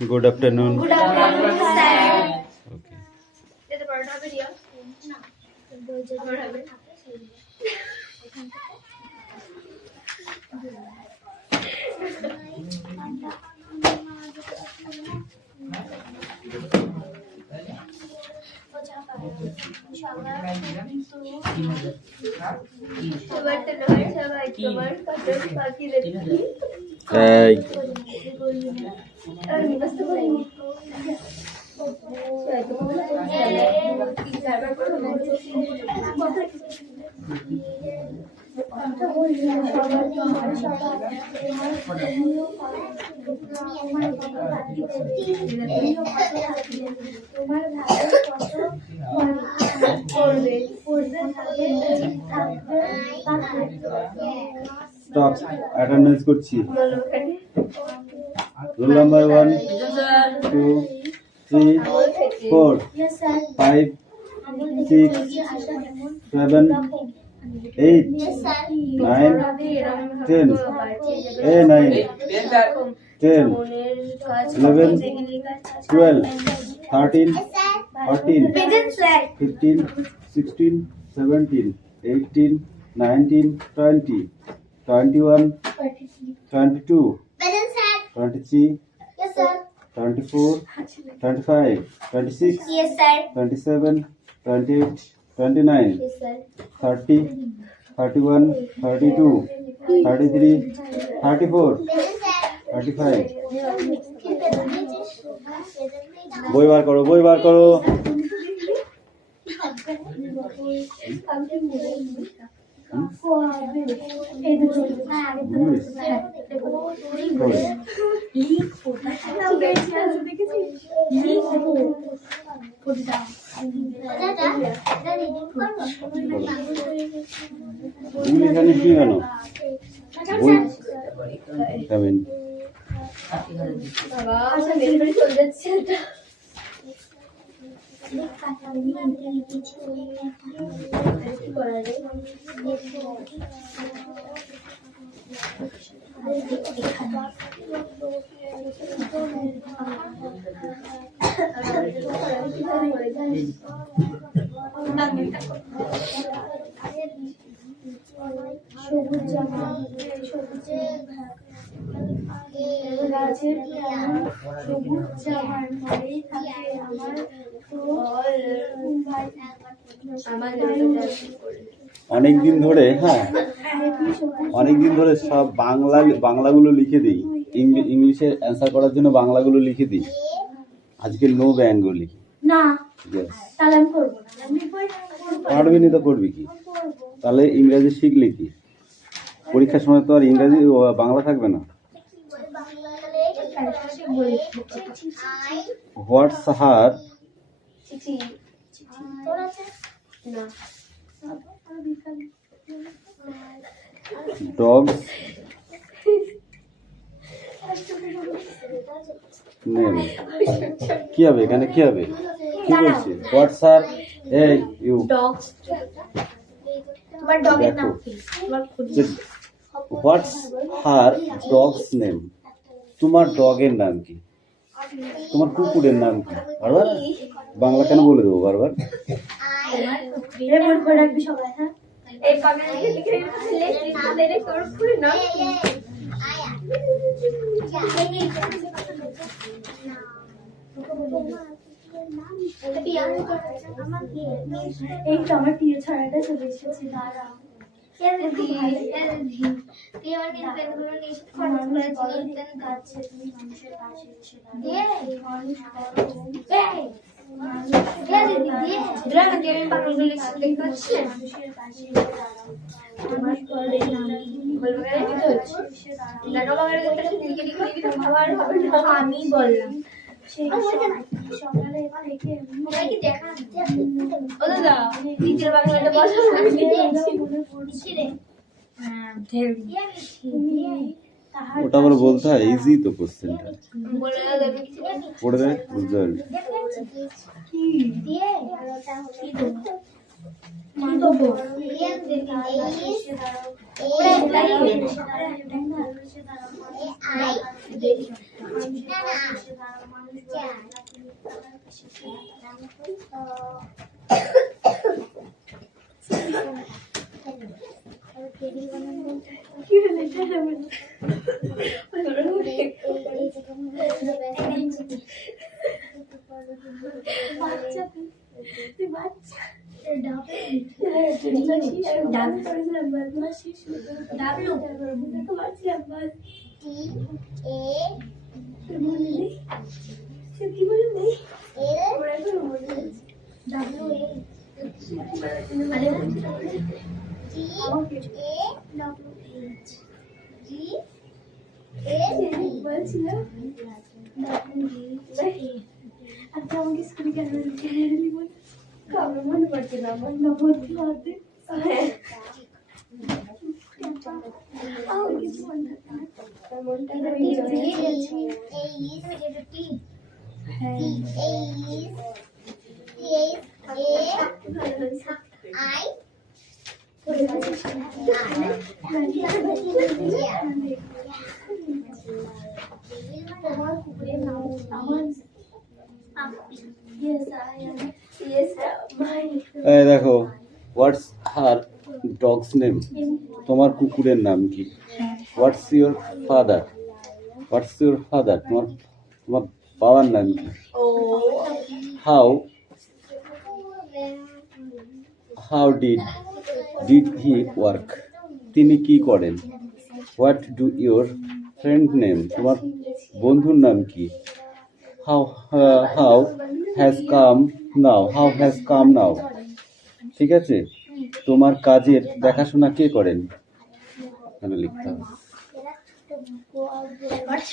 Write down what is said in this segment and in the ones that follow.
Good afternoon. Good afternoon, sir. Okay. Hey. Stop. Attendance করছি. Roll number 1, 2, 3, 4, 5, 6, 7, 8, 9, 10. 9, 10, 11, 12, 13, 14, 15, 16, 17, 18, 19, 20, 21, 22, 23, 24, 25, 26, 27, 28, 29, 30, 31, 32, 33, 34, 35. বই বার করো, বই বার করো। এখানে কি কেন বই খাবেন? সবুজ জামা গাছের সবুজ জামার পরেই থাকে আমার অনেকদিন ধরে অনেকদিন ধরে সব বাংলাগুলো লিখে দিই, ইংলিশে অ্যান্সার করার জন্য বাংলাগুলো লিখে দিই। আজকে নো বেঙ্গলি না, তাহলে আমি করবো না। পারবি না তো করবি কি? তাহলে ইংরেজি শিখলে কি? পরীক্ষার সময় তো আর ইংরেজি বাংলা থাকবে না। What's her dog's name? কি হবে এখানে? কি হবে? কি বলছি? What's her you what's her dog's name? তোমার ডগের নাম কি? তোমার কুকুরের নাম কি? বারবার বাংলা কেন বলে দেবো বারবার? এই তো আমার প্রিয় ছড়াটা চলে এসেছে। দাঁড়া আমি বললাম সকালে থেকে ওটা আবার বলতে হয়, ইজি তো কোশ্চেনটা পড়ে দেয়, বুঝতে পারবি। দেবো আমাকে স্কুল কেন মনে পড়ছে না আমার নবতী হাতে এই দেখো, হোয়াটস হার ডগস নেম? তোমার কুকুরের নাম কি? What's your father? What's your father? তোমার তোমার বাবার নাম কি? How how did he work? তিনি কি করেন? What do your friend name? তোমার বন্ধুর নাম কি? How how has come now? How has come now? ঠিক আছে। তোমার কাজের দেখাশোনা কে করেন? এখানে লিখতে হবে।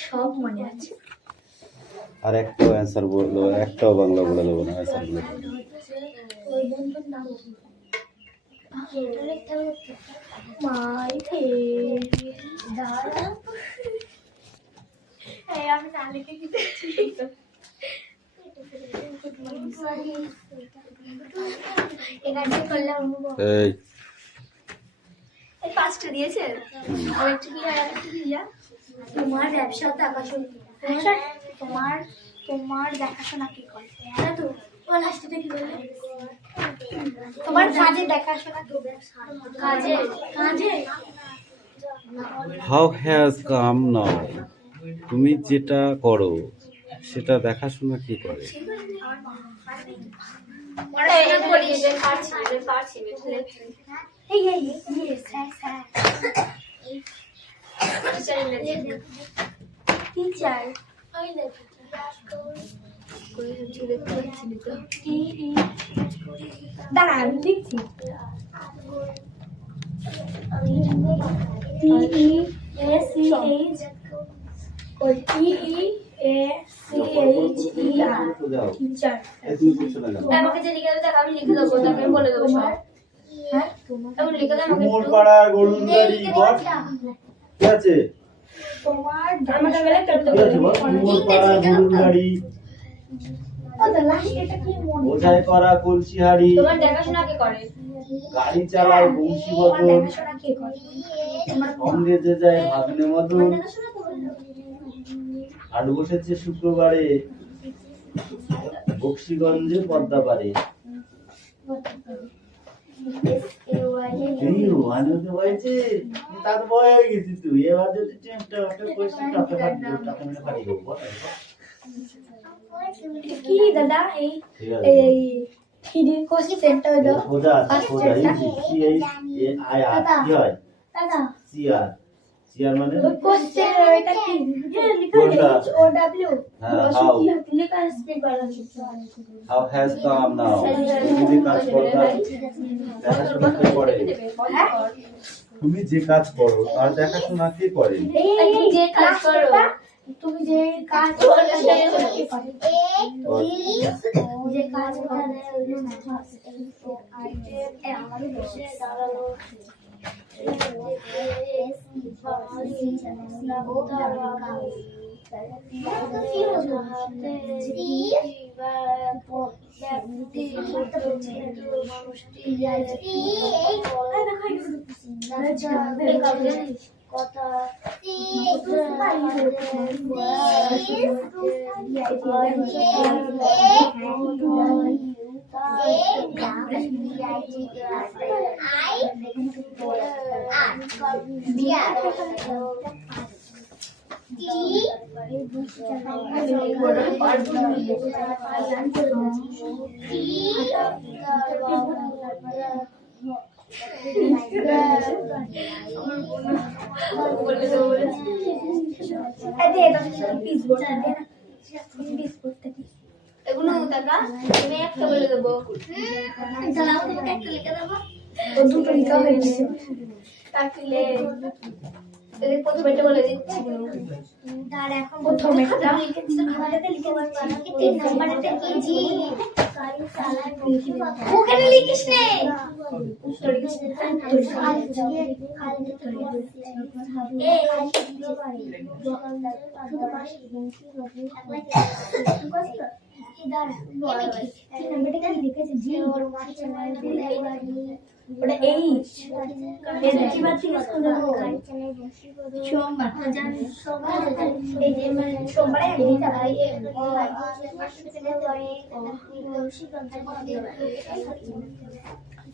সব মনে আছে। আর একটাও অ্যান্সার বললো, একটাও বাংলা বলে দেবো না অ্যান্সার গুলো। আমি না লিখে কি এই পাঁচটা দিয়েছে। তোমার ব্যবসা তোমার তোমার দেখাশোনা কি করে? তোমার কাজে দেখাশোনা কাজে কাজে হাউ হ্যাজ কাম নাও? তুমি যেটা করো সেটা দেখাশোনা কি করে? টিচার দাঁড়া আমি লিখছি। আমাকে যে লিখে দেবো আমি লিখে দেবো, তাকে বলে দেবো সব। হ্যাঁ তুমি লিখে দাও আমাকে। মোর পাড়া গরুর গাড়ি বট কি আছে? তোমার আমাকে বলে করতে কি আছে বল? মোর পাড়া গরুর গাড়ি, বোঝাই করা কলসি হাড়ি, তোমার দেখাশোনা কে করে? গাড়ি চালায় বংশী বদন, দেখাশোনা কে করে? সঙ্গে যে যায় ভাগ্নে মদন, হাট বসেছে শুক্রবারে বক্সিগঞ্জে পদ্মা পারে। এই ওয়ানোতে হয়েছে তার বয় হয়ে গেছিস তুই। এবার যদি টেস্টটা একটা কোশ্চেন টাকা মেরে পাঠিয়ে দেবো। কি দাদা এই ঠিক আছে এই কি দিন কোশ্চেনটা হলো সোজা সোজা easy C H A I R কি হয়? দাদা সি আর সি আর মানে ওই কোশ্চেন এটা কি লিখা কোনটা? আছে ও ডব্লিউ হ্যাঁ, how? লেখা স্পিক করা আছে। হাউ হ্যাজ কাম নাও? তুমি যে কাজ করো তার দেখাশোনা কে করে? তুমি যে কাজ করো তার দেখাশোনা কে করে? এই যে কাজ করো তুমি যে কাজ করো যে কাজ করো আমাদের দেশে দাঁড়ালো কি ব্যক্তি মানুষটি কথা এগুলো টাকা তুমি একটা বলে দেবো দুটো লিখা হয়েছে কাটলে প্রথমে এটা বলে দিচ্ছি তার এখন প্রথমে খাতাতে লিখে দিচ্ছি 3 নম্বরেতে কেজি ওখানে লিখিস নে ওটা এই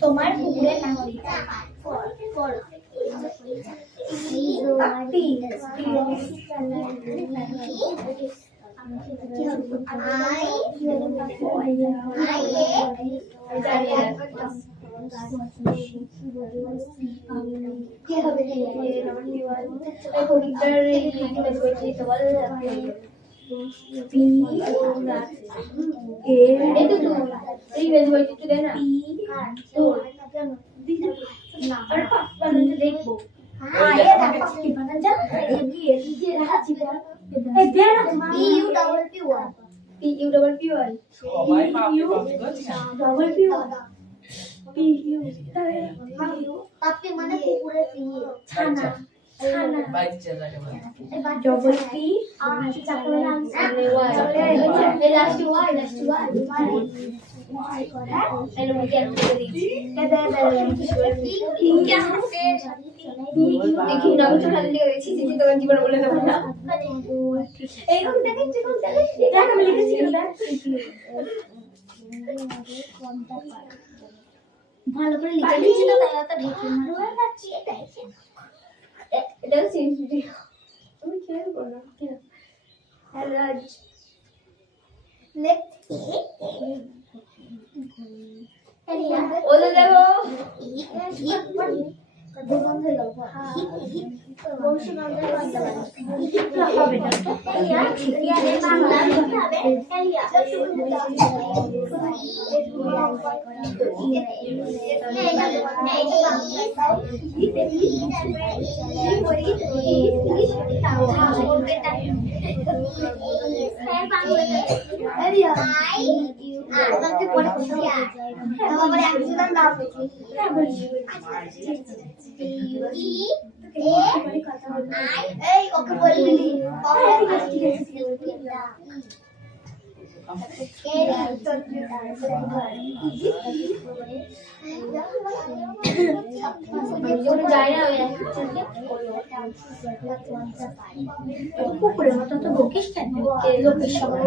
তোমার কুকুরের নাম দেখবো পাপ্পি মানে কুকুরের পিয়ে ছানা ছানা ডবল পি আর চাকলের নাম এই লাস্ট ওয়াই এর মধ্যে একটা দিচ্ছি দেখি নাম তো খালি লিখেছি দিদি তো জীবন বলে দেব না এইরকম দেখেন কোন এটা আমি লিখেছি ভালো করে লিখে দিচ্ছি তো তাহলে তো ঢেকে মারো যাচ্ছি এটা সিম্পলি আমি কি করব না রাজ লেট ওলে দেব বন্ধ দাও বংশী নামটা হবে না এলিয়া বাংলা হবে এলিয়া ওকে বলে দিলি কুকুরের মতো তো বকিস কেন লোকের সবাই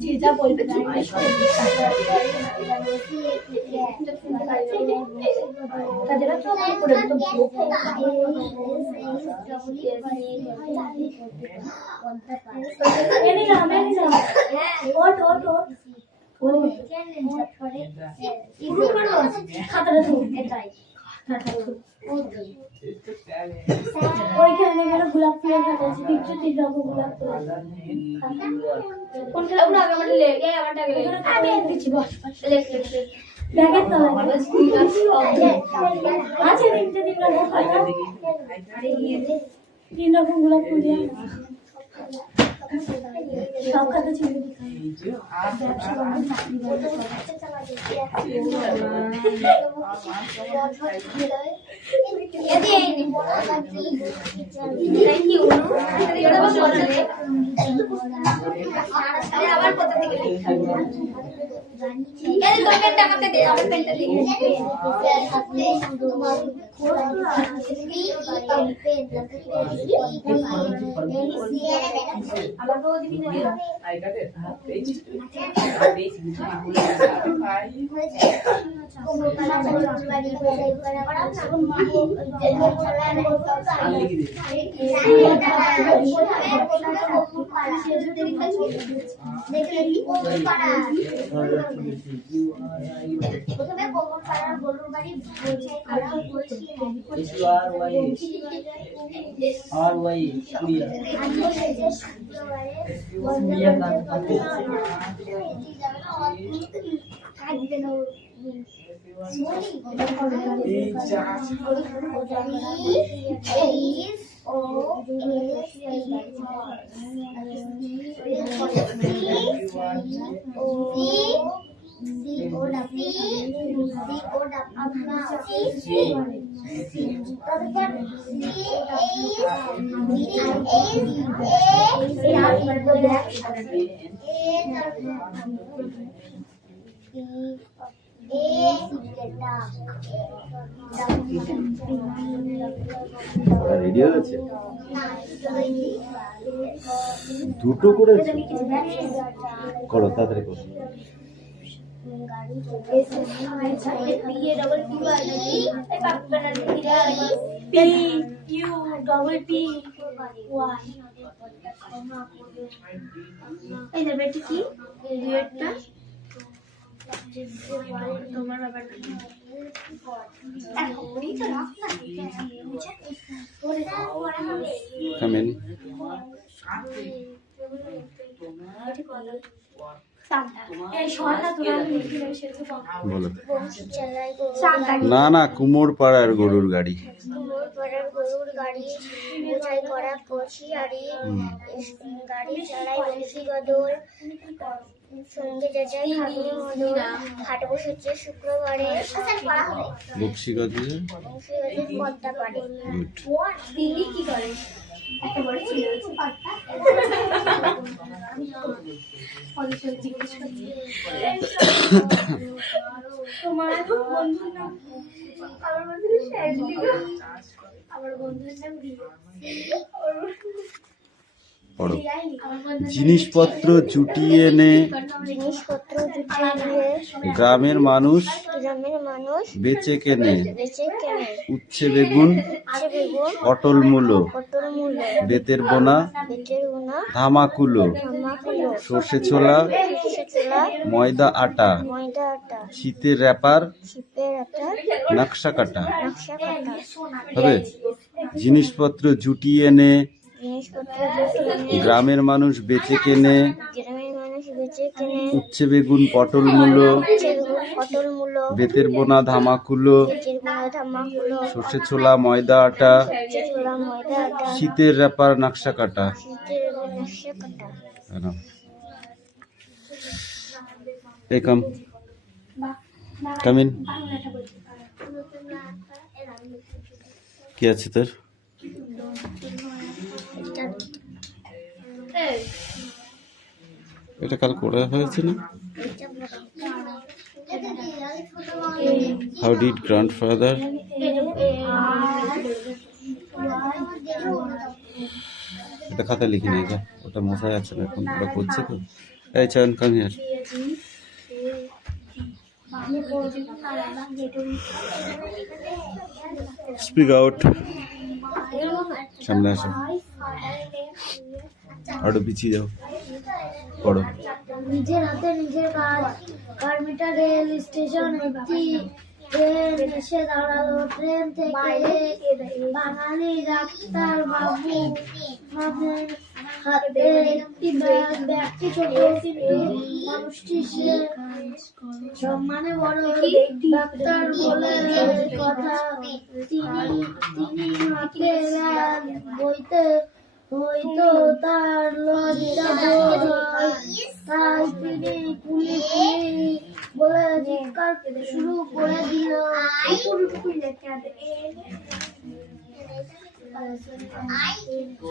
যে যা বলবে তাদের তো কুকুরের মতো ওইখানে গোলাপ ফুলের খাতা আছে 3 রকম গোলাপ ফুল কোনটা ওরা আগে মানে লেগে আমারটা আগে আমি দিচ্ছি বস লেখ ব্যাগের তলায় আছে 3 রকম খাতা 3 রকম গোলাপ ফুল দিয়ে সব খাতা ছিল থ্যাংক ইউ এটা আবার বললে আবার কোথা থেকে লিখতে এই তো পেনটা আমাকে দে আমার পেনটা দে আমাকেও দিবি না রেডি হয়েছে দুটো করেছে করো তাড়াতাড়ি করো তোমার ব্যাপারটা Come in. বলো না না কুমোর পাড়ার গরুর গাড়ি বোঝাই করা কচিয়ারি গাড়ি চালাই বংশী গদর সঙ্গে যাচাই খাটনি মধুর হাট বসেছে শুক্রবারে বক্সিগঞ্জে পদ্মা পাড়ে তিনি কি করে এত বড় ছিল তোমার বন্ধুর নাম আমার বন্ধুর শ্যাজলি আমার বন্ধুর নাম পড়ো জিনিসপত্র জুটিয়ে এনে গ্রামের মানুষ বেচে কেনে উচ্ছে বেগুন পটল মূলো বেতের বোনা ধামাকুলো সর্ষে ছোলা ময়দা আটা শীতের র্যাপার নকশা কাটা হবে জিনিসপত্র জুটিয়ে এনে গ্রামের মানুষ বেচে কেনে উচ্ছে বেগুন পটল মূলো বেতের বোনা ধামাকুলো সর্ষে ছোলা ময়দা আটা শীতের র্যাপার নকশা কাটা কামিন কি আছে তোর এটা কাল করা হয়েছে না হাউ ডিড গ্র্যান্ডফাদার এটা খাতায় লিখে নিয়ে যা ওটা মশাই আছে না এখন ওটা করছে তো এই চান কাম হিয়ার স্পিক আউট সামনে আসো আরো পিছিয়ে যাও পড়ো নিজের হাতে নিজের কাজ কারমিটা রেল স্টেশন একটি ট্রেন এসে দাঁড়ালো ট্রেন থেকে বাঙালি ডাক্তার বাবু হাতে একটি ব্যাগটি ছোট কিন্তু মানুষটি সে সম্মানে বড় ডাক্তার বলে কথা তিনি হাতে বইতে হয়তো তার লজ্জা বোধ হয় তাই তিনি পুলি বলে চিৎকার শুরু করে দিল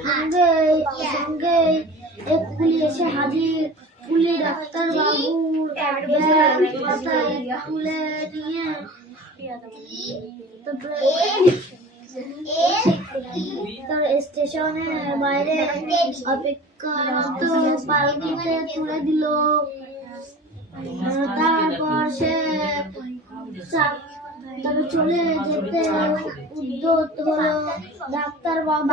সঙ্গে সঙ্গে এক কুলি এসে হাজির। কুলি ডাক্তার বাবুর ব্যাগ মাথায় তুলে নিয়ে তার স্টেশনের বাইরে অপেক্ষারত পালকিতে তুলে দিল। তারপর সে তবে চলে যেতে উদ্যত হলো। ডাক্তার বাবু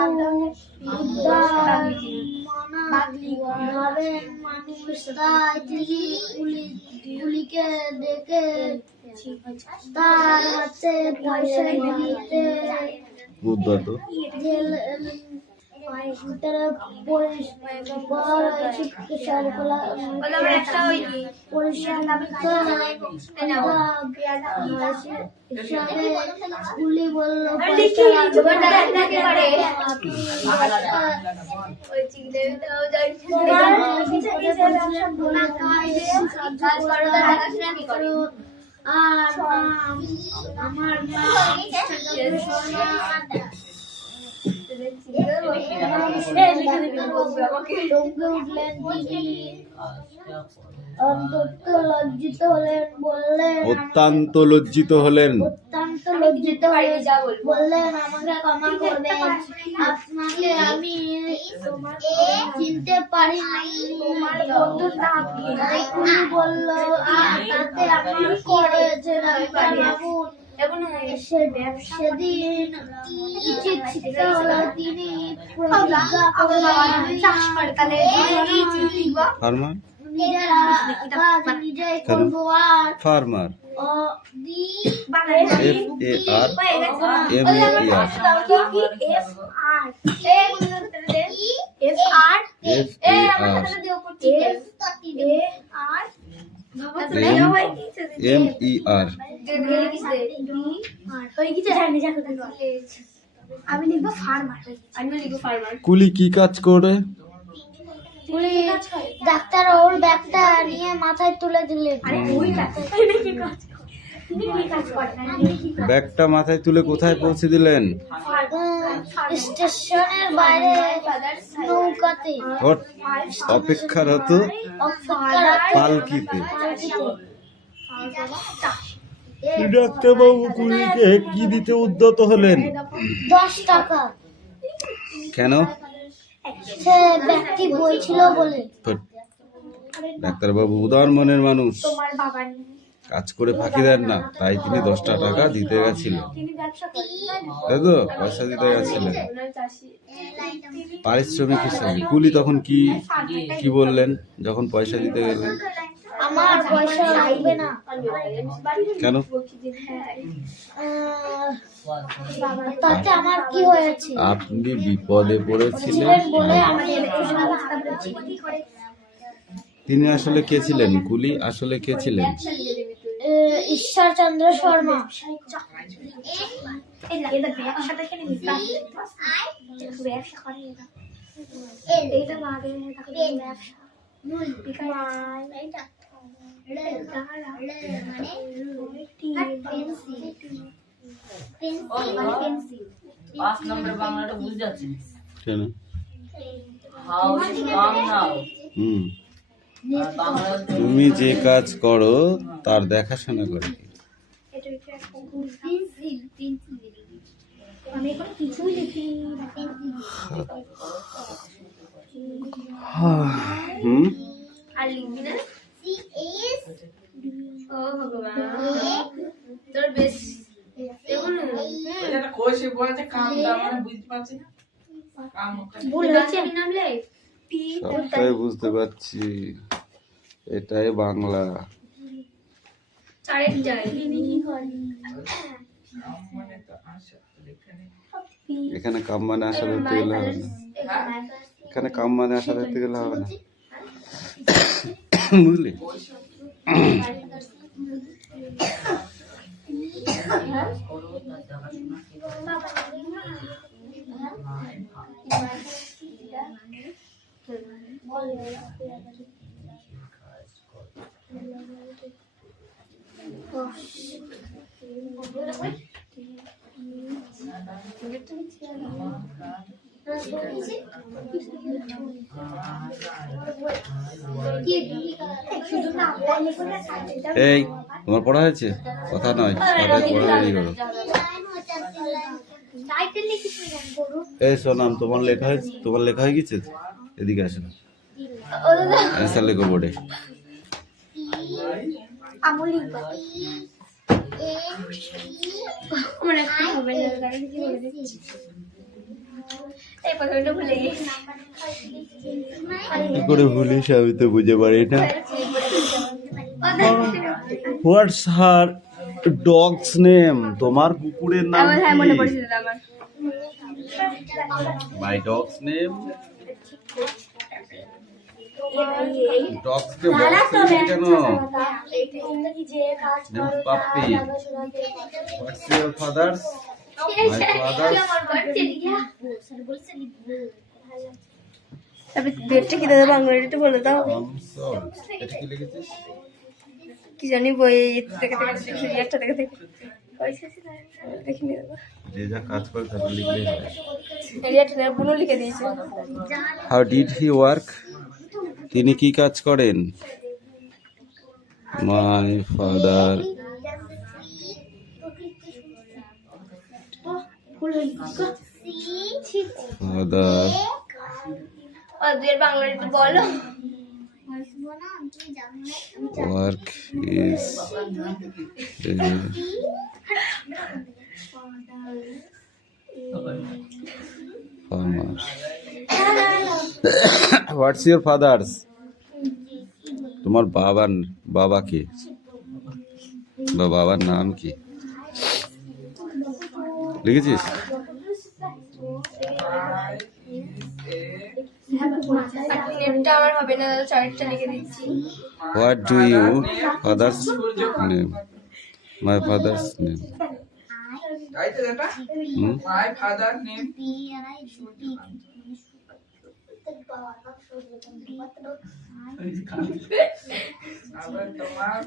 ভাবেন মানুষ, তাই তিনি কুলিকে ডেকে তার হাতে পয়সা দিতে উদ্যত কুলি বলল আর আমার লজ্জিত হলেন, বললেন অত্যন্ত লজ্জিত হলেন। বললেন আমাকে ক্ষমা করবেন, আপনাকে আমি চিনতে পারি তোমার বন্ধুর নাম কি? বলল তাতে আমার কি হয়েছে ডাক্তার বাবু? সেদিন উচিত শিক্ষা হলো তিনি প্রতিজ্ঞা করলেন নিজেই করবো। আর ফার্মার আমি লিখবো ফার্মার। কুলি কি কাজ করে? ডাক্তার ওর ব্যাগটা নিয়ে মাথায় তুলে দিলেন। ব্যাগটা মাথায় তুলে কোথায় পৌঁছে দিলেন? স্টেশনের বাইরে নৌকাতে অপেক্ষারত পালকিতে। ডাক্তারবাবু কুলিকে কি দিতে উদ্যত হলেন? 10 টাকা। কেন? সে ব্যক্তি বই ছিল বলে। ডাক্তারবাবু উদার মনের মানুষ, কাজ করে ফাঁকি দেন না, তাই তিনি 10 টাকা দিতে গেছিলেন, তাই তো? পয়সা দিতে গেছিলেন পারিশ্রমিক হিসাবে। কুলি তখন কি বললেন যখন পয়সা দিতে গেলেন? আমার পয়সা লাগবে না। কেন? তাতে আমার কি হয়েছে? আপনি বিপদে পড়েছিলেন। বলে আমি তিনি আসলে কে ছিলেন? কুলি আসলে কে ছিলেন? ঈশ্বরচন্দ্র শর্মা। কেন? তুমি যে কাজ করো তার দেখাশোনা করে কে? আমি এখন কিছুই লিখি। আর লিখবি না? ও ভগবান, তোর বেশ দেখুন ভুল হয়েছে। নামলে সবটাই বুঝতে পারছি, এটাই বাংলা। এখানে কাম মানে আশা ধরতে গেলে হবে না, এখানে কাম মানে আশা ধরতে গেলে হবে না, বুঝলি? শুধু না এই তোমার পড়া হয়েছে? কথা নয়, তাহলে পড়া রেডি করো। টাইটেল লিখেছি করো। এই সোনাম, তোমার লেখা হয়েছে? তোমার লেখা হয়ে গেছে? এদিকে আসো, অ্যান্সার লেখো বোর্ডে। আমুল লিখবা আমার একটা হবে না দাঁড়া কি বলে দিচ্ছি এই কথাটা ভুলে গেছি কি করে ভুলিস? আমি তো বুঝে পারি না। What's her dog's name? তোমার কুকুরের নাম আমার হ্যাঁ মনে কি? পড়ছে দাদা আমার মাই ডগস নেম। ডগস কে বক্স কেন? Name puppy. What's your father's? My father's. তবে ডেটটা কি দাদা বাংলাটা বলে দাও এটা কি লিখেছিস? কি জানি বই থেকে একটা থেকে দেখিনি দাদা যে যা কাজ করে তাহলে লিখলেই হয়। এরিয়াটা বুনো লিখে দিয়েছে হাউ ডিড হি ওয়ার্ক? তিনি কি কাজ করেন? মাই ফাদার ফাদার ওদের বাংলাটা বলো work is farmer. What's your father's? তোমার বাবা কে বা বাবার নাম কি লিখেছিস? নেমটা আমার হবে না দাদা চারটা লিখে দিচ্ছি What do you father's name? My father's name. My father name আবার তোমার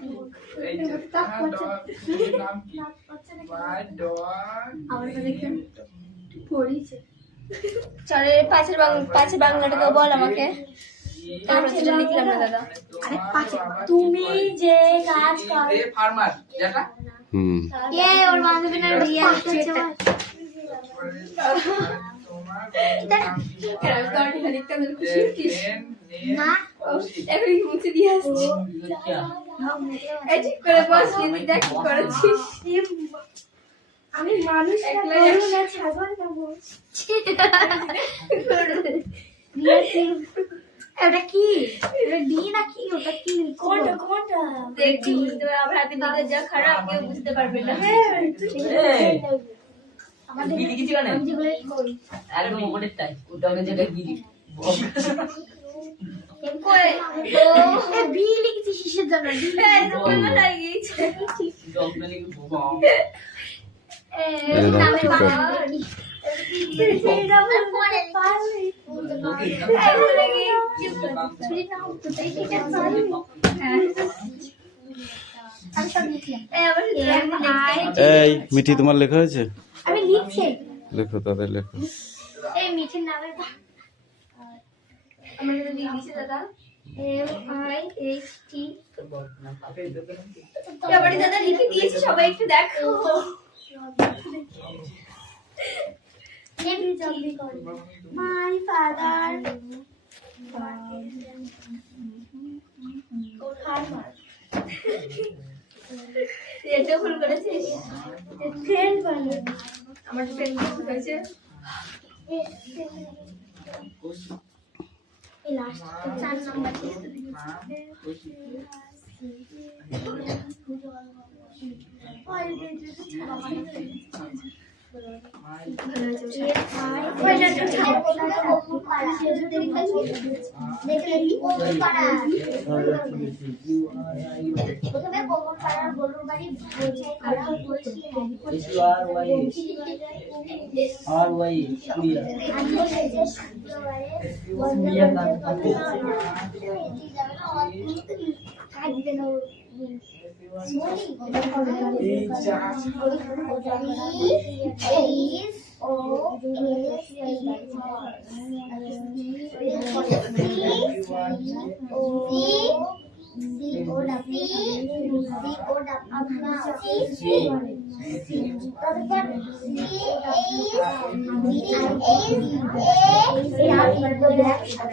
এই যে তোমার dog এর নাম কি? My dog চারের পাঁচের বাংলাটা তো বল আমাকে তারপর সেটা লিখলাম না দাদা আরে তুমি যে কাজ করো এ ফার্মার যেটা এ ওর বান্ধবী না রিয়া লিখেছে তোমার লিখতে আমি খুশি হচ্ছিস না এখন মুছে দিয়ে আসছি এই ঠিক করে বস কিন্তু দেখ কি করেছিস আমি মানুষ না গরু না ছাগল না বলছি এটা কি এটা ডি না কি ওটা কি কোনটা দেখছি বুঝতে পারবে আমার হাতে দিলে যা খারাপ কেউ বুঝতে পারবে না আমাদের গিরি কিছু কেন আমি যেগুলো করি একদম উপরের টাই ওটাকে যেটা গিরি কই তো এ বি লিখেছি শিশের জন্য ডি মনে লাগিয়েছে ডগনালি বম নামে বাবা এই মিঠি, তোমার লেখা হয়েছে? আমি লিখছি লেখো, তাদের লেখো। এই মিঠের নামের আমরা তো দিয়ে দিছি দাদা MIHT এবারে দাদা লিখে দিয়েছি সবাই একটু দেখো My father এটা ভুল করেছিস friend বানানো আমার ফ্রেন্ড ভুল করেছে এই লাস্ট 4 নাম্বার C